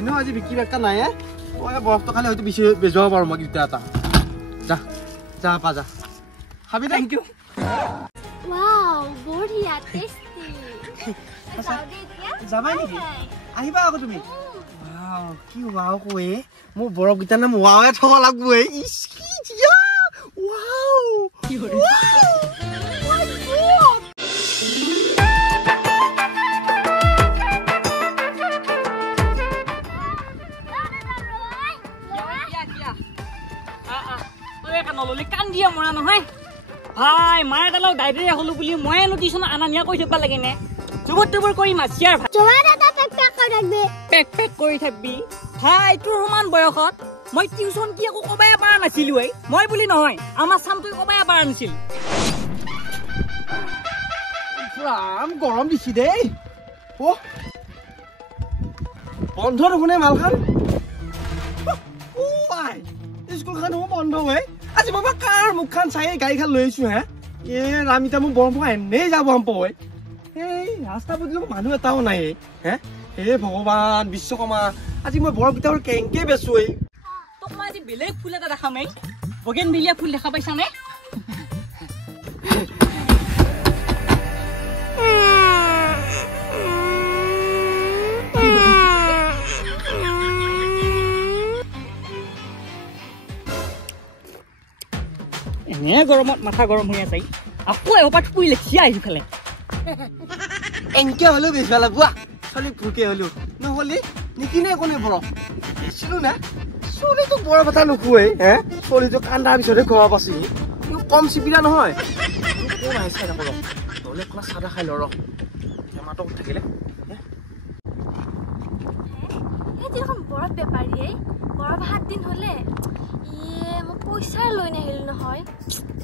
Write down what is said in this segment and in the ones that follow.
এনেও আজি বিক্ৰী বেকা নাই মই বৰফটো খালি হয়তো বেছি বেজুৱাব পাৰোঁ মই দুটা এটা যা যা পা যা খাবি থেংক ইউ ওয়াও বঢ়িয়া টেস্টি যাবাই নেকি আহিবা আকৌ তুমি ওৱাও কি ওৱাও কয় মোৰ বৰফকেইটাৰ নাম ওৱাওৱে থ'ব লাগিব ইচ কি জিয়া ওৱাও কি হয় নললি কান দিয়া মৰা নহয় ভাই মাৰ দালক ডাইৰেক্ট হলো বুলি মই টিউচন আনা নিয়া কৰি থাকিব লাগে নে জবত তবৰ কৰি মাছিয়াৰ ভাই জোৱাৰ এটা পেক কৰি ৰাখবি পেক কৰি থাকবি ভাই তোৰ সমান বয়সত মই টিউচন কি একো কবাই পাৰা নাছিলো মই বুলি নহয় আমাৰ চামটোই কবাই পাৰা নাছিল ৰাম গৰম দিছি দেই ও বন্ধ দেখোনে মালখান ও আই স্কুলখান বন্ধ হয় আজি বাবা কাৰ মুখখান চাই গাড়ীখান লৈ আহিছো হে ৰাম এতিয়া মোক বৰফ এনেই যাব হয় এই ৰাস্তা পদূলি মানুহ এটাও নাই হে হে ভগৱান বিশ্বকৰ্মা আজি মই বৰফকেইটা কেনেকে বেচো তোক মই আজি বেলেগ ফুল এটা দেখাম বগেনভিলিয়া ফুল দেখা পাইছানে এনে গৰমত মাথা গৰম হৈ আছে আকৌ এবাৰ ফুৰি লেখিয়া আহি ফেলে এনেকে হলেও বেচিব লাগব চলি ভোকে হলেও নহলে নিকিনে কোনে বৰফ বেচিলো না চলিতো বৰফ এটা নোখোৱাই হে চলিটো কান্দাৰ পিছতে খোৱা পাছি কম চিপিলা নহয় কোন আহিছে এটা বৰফ নহলে অকণমান চাদা খাই ল টেমাটো থাকিলে বৰফ বেপাৰীয়ে বৰফ 7 দিন হলে মই পইচা লৈ নাহিলো নহয়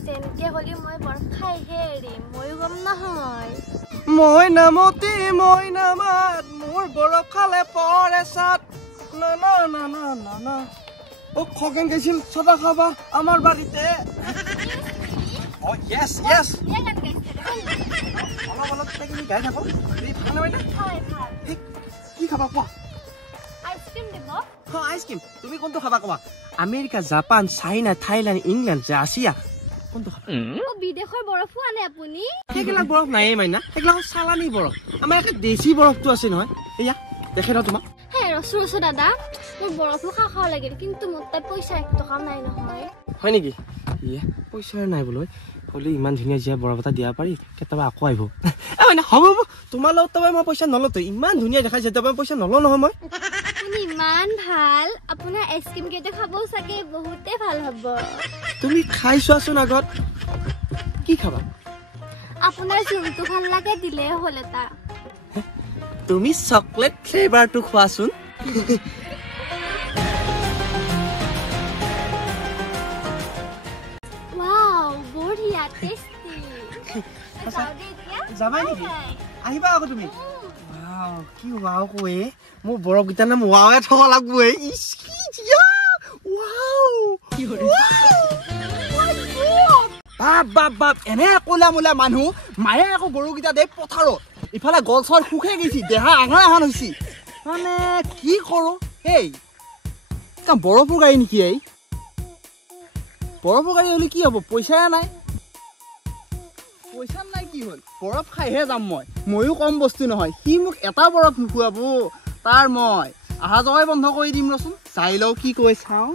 তেনেকে হলে মই বৰফ খাইহে এৰিম ময়ো গম নহয় মই নামতি মই নামাত মোৰ বৰফ খালে পৰে চাত না না না না না না ও খগেন গৈছিল চদা খাবা আমাৰ বাৰীতে ও ইয়েস ইয়েস অলপ অলপ কিনি গাই থাকো তুমি ভাল নহয় না হয় ভাল কি খাবা কোৱা আইসক্ৰিম দেব হ্যাঁ আইসক্ৰিম তুমি কোনটো খাবা কোৱা America Japan China Thailand England Russia কোনটো খাবা ও বিদেশৰ বৰফও আনে আপুনি সেইগিলা বৰফ নাই মাইনা সেইগিলা চালানি বৰফ আমাৰ একে দেশী বৰফটো আছে নহয় এয়া দেখে ন তোমাক হে ৰসু দাদা মোৰ বৰফও খাও লাগিল কিন্তু মোৰ তাত পইচা 1 টকা নাই নহয় হয় নেকি ইয়া পইচা নাই বলে হলে ইমান ধুনীয়া জিয়া বৰফ এটা দিয়া পাৰি কেতিয়াবা আকৌ আহিব মানে হ'ব হ'ব তোমাৰ লগত তবে মই পইচা নলতো ইমান ধুনীয়া দেখাইছে তবে পইচা নলওঁ নহয় মই আপুনি ইমান ভাল আপোনাৰ আইসক্ৰিম কেইটা খাবও চাগে বহুতে ভাল হ'ব তুমি খাই চোৱাচোন আগত কি খাবা আপোনাৰ যোনটো ভাল লাগে দিলে হ'ল এটা তুমি চকলেট ফ্লেভাৰটো খোৱাচোন ওয়াও বঢ়িয়া টেস্টি যাবাই নেকি আহিবা আকৌ তুমি ওৱাও কি ওৱাও কয় মোৰ বৰফকেইটাৰ নাম ওৱাওৱে থ'ব লাগিব ইচ কি জিয়া ওৱাও কি হয় বাপ বাপ বাপ এনে ক'লা মোলা মানুহ মায়ে আকৌ গৰুকেইটা দে পথাৰত ইফালে গল চৰ শুকাই গৈছি দেহা আঙা আহান হৈছি মানে কি কৰোঁ এই বৰফৰ গাড়ী নেকি এই বৰফৰ গাড়ী হ'লে কি হ'ব পইচাই নাই পইচা নাই কি হ'ল বৰফ খাইহে যাম ময়ো কম বস্তু নহয় সি মোক এটা বৰফ নুখুৱাব তাৰ মই অহা যোৱাই বন্ধ কৰি দিম ৰচোন চাই লওঁ কি কৈ চাওঁ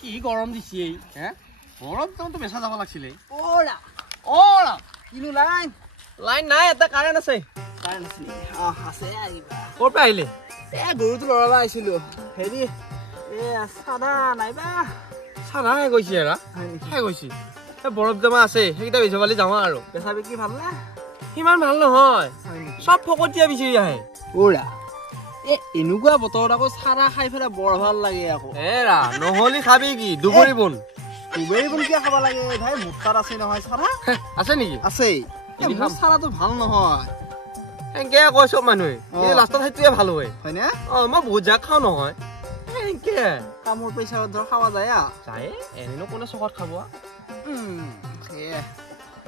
কি গৰম দিছে হে বৰফ তো বেচা যাব লাগিছিলে কিনো লাইন লাইন নাই এটা কাৰেণ্ট আছে কাৰেণ্ট আছে আহিবা ক'ৰ পৰা আহিলে গৰুটো লৰাব আহিছিলো হেৰি চাদা নাইবা চাদাহে গৈছে খাই গৈছে বৰফ জমা আছে সেইকেইটা বেচিব পালি যাওঁ আৰু বেচা বিক্ৰী ভাল নে সিমান ভাল নহয় চব ফকতীয়া বিচাৰি আহে এনেকুৱা বতৰত আকৌ চাদা খাই পেলাই বৰ ভাল লাগে আকৌ এৰা নহলি খাবি কি দুবৰি বোন কিয় খাব লাগে ভাই মোৰ তাত আছে নহয় চাদা আছে নেকি আছে চাদাটো ভাল নহয় এনেকে কয় চব মানুহে লাষ্টত সেইটোৱে ভাল হয় হয়নে মই বহুত জাগ খাওঁ নহয় এনেকে কামৰ পইচা ধৰ খাৱা যায় যায় এনেনো কোনে চকত খাব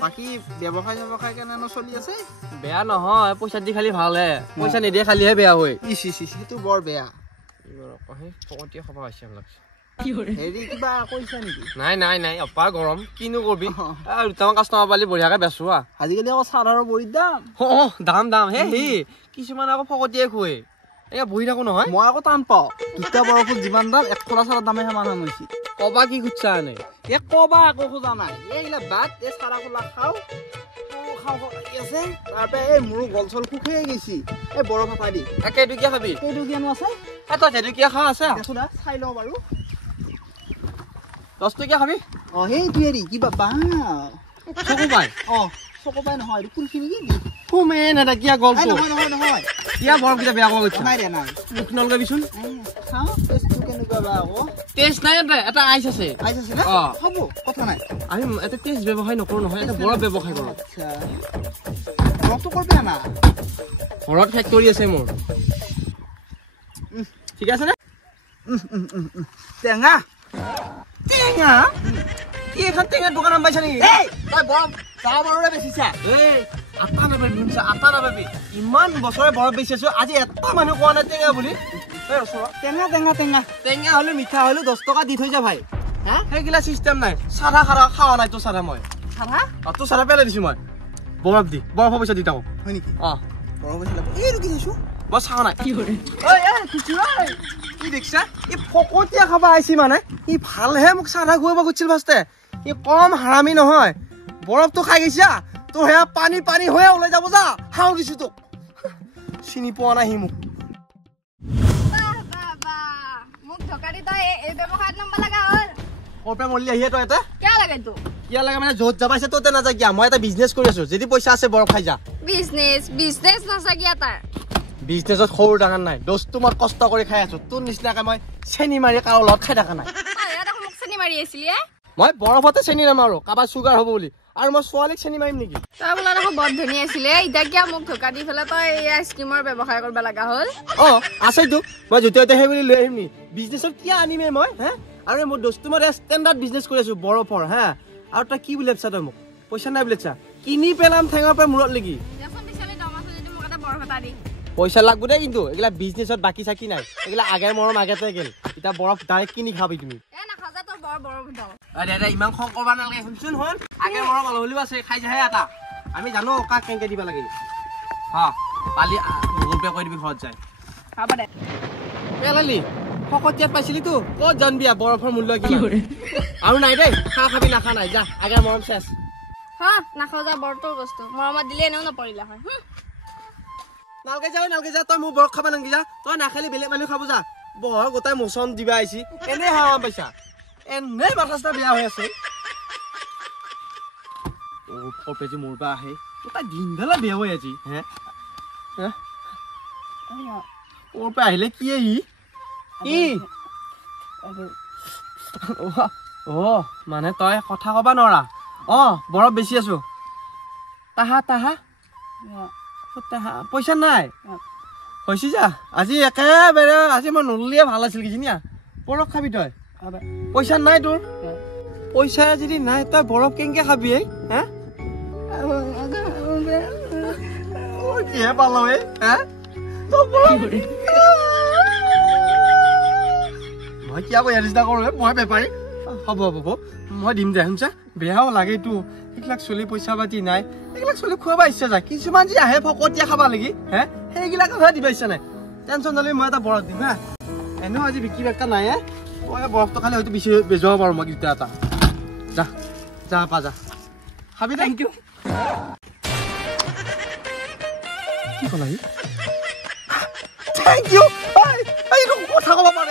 বাকী ব্যৱসায় কেনেনো চলি আছে বেয়া নহয় পইচা দি খালি ভালহে পইচা নিদিয়ে খালিহে বেয়া হয় সেইটো বৰ বেয়া পকতিয়া খোৱা হৈছে হেৰি কিবা কৈছা নেকি নাই অপা গৰম কিনো কৰবি আৰু দুটামান কাষ্টমাৰ পালি বঢ়িয়াকে বেচো আজিকালি আকৌ চাধাৰৰ বহীৰ দাম হে কিছুমান আকৌ ফকতিয়াই খুৱে এয়া বহি থাকো নহয় মই আকৌ টান পাওঁ দুটা বৰফত যিমান দাম 1 খোলা চাৰা দামে সমান হৈছে কবা কি খুজছা নে কবা আকৌ খোজা নাই এইগিলা বাদ এই চাৰা খোলা খাওঁ আছে তাৰপৰা এই মোৰ গল চল শুকাই গৈছি এই বৰফ এটা দি একে দুকিয়া খাবি দুকিয়ানো আছে তই দুকিয়া খা আছে চাই লওঁ বাৰু 10 টকীয়া খাবি সেইটো হেৰি কিবা চকু পাই নহয় এইটো কোনখিনি কি মেন এটা কিয়া গল্প নহয় কিয়া বৰফ কিটা বেয়া কৰিছ নাই মুখ নলগাবিচোন খাওঁ টেষ্টটো কেনেকুৱা বা আকৌ টেষ্ট নাই এটা আইচ আছে না হ'ব কথা নাই আমি এটা টেষ্ট ব্যৱসায় নকৰো নহয় এটা বৰফ ব্যৱসায় কৰো আচ্ছা বৰফটো কৰবি না ঘৰত ফেক্টৰী আছে মোৰ ঠিক আছে নে টেঙা কি এখন টেঙা দোকান পাইছা নেকি তই বৰফ চাহ বৰফে বেচিছা আটা নাপাবি ইমান বছৰে বৰফ বেচিছো আজি এটা মানুহ কোৱা নাই টেঙা বুলি টেঙা হলে মিঠা হলে 10 টকা দি থৈ যা ভাই সেইগিলা চিষ্টেম নাই চাধা খাৱা নাই তোৰ চাধা মই তোৰ চাধা পেলাই দিছো মই বৰফৰ পইচা দি থাকো হয় নেকি বৰফ পইচা এই ৰখি থাইছো মই চাৱা নাই কি দেখিছা এই ফকতিয়া খাবা আহিছি মানে ই ভালহে মোক চাধা খুৱাব খুজিছিল ফাৰ্ষ্টে ই কম হাৰামি নহয় বৰফটো খাই গৈছা তো হেয়া পানী হৈ ওলাই যাব যা হাও দিছো তোক চিনি পোৱা নাই সি মোক মোক ধকাৰি তই এই ব্যৱসায়ত নাম্বা লাগা হ'ল কৰপে মলি আহিয়ে তই এটা কিয় লাগে তো কিয় লাগে মানে য'ত যাবাইছে তোতে নাযা কিয়া মই এটা বিজনেছ কৰি আছো যদি পইচা আছে বৰফ খাই যা বিজনেছ নাছা কিয়া তাৰ বিজনেছত সৰু ডাঙৰ নাই দোস্তো মই কষ্ট কৰি খাই আছো তোৰ নিচিনাকে মই চেনি মাৰি কাৰো লগত খাই থকা নাই মোক চেনি মাৰি আছিলি মই বৰফতে চেনি নামাৰো কাৰোবাৰ চুগাৰ হ'ব বুলি আৰু মই ছোৱালীক চেনি মাৰিম নেকি তই বোলা দেখোন বৰ ধনী আছিলে এতিয়া কিয় মোক ধোকা দি পেলাই তই এই আইচক্ৰীমৰ ব্যৱসায় কৰিব লগা হ'ল আছেতো মই য'তে সেই বুলি লৈ আহিম নি বিজনেছত কিয় আনিমে মই আৰু মোৰ দোস্তো মই ষ্টেণ্ডাৰ্ড বিজনেছ কৰি আছো বৰফৰ আৰু তই কি বুলি ভাবছা তই মোক পইচা নাই বুলি কিনি পেলাম ঠেঙৰ পৰা মূৰত লাগি পইচা লাগব দে কিন্তু এগুলা বিজনেছত বাকি চাকি নাই এগুলা আগে মৰম আগতে গেল এটা বৰফ ডাইৰেক্ট কিনি খাবি তুমি ইমান খং কৰবা নালাগে শুনচোন হল আগে মৰম আলহলিও আছে খাই যাহে এটা আমি জানো কাক কেনেকে দিবা লাগে পালি গুগল পে কৰি দিবি ঘৰত যায় পেলালি ফকতিয়াত পাইছিলি তো ক'ত জানবি বৰফৰ মূল্য কি আৰু নাই দেই খাবি নাখা নাই যা আগে মৰম চেছ নাখাও যা বৰটোৰ বস্তু মৰমত দিলে এনেও নপৰিলা হয় নালগে যা তই মোৰ বৰফ খাবা নালগে যা তই নাখালি বেলেগ মানুহ খাব যা বহৰ গোটাই মোচন দিবা আহিছি এনে হাৱা পাইছা এনে মাথাচা বেয়া হৈ আছে পেজি মোৰ পৰা আহে তাই দিনবেলা বেয়া হৈ আজি ওৰ পৰা আহিলে কি মানে তই কথা কবা নোৱাৰা বৰফ বেছি আছো তাহা পইচা নাই হৈছে যা আজি একেবাৰে আজি মই নললিয়ে ভাল আছিল কিজিনিয়া বৰফ খাবি তই পইচা নাই তোৰ পইচা যদি নাই তই বৰফ কেনেকে খাবি কিহে পালো মই কিয় কৈ চিন্তা কৰো মই বেপাৰী হ'ব মই দিম দে শুনছা বেয়াও লাগেতো এইবিলাক চলি পইচা পাতি নাই এইবিলাক চলি খুৱাব ইচ্ছা যায় কিছুমান যি আহে ফকতিয়া খাবা লাগি সেইবিলাকে দিবা ইচ্ছা নাই টেনচন নলবি মই এটা বৰফ দিম এনেও আজি বিক্ৰী বেকা নাই মই বৰফটো খালি হয়তো বেছি বেজুৱাব পাৰো মই দুটা এটা যা পা যা খাবি থেংক ইউ কি ক'লা থেংক ইউ কথা ক'ব পাৰা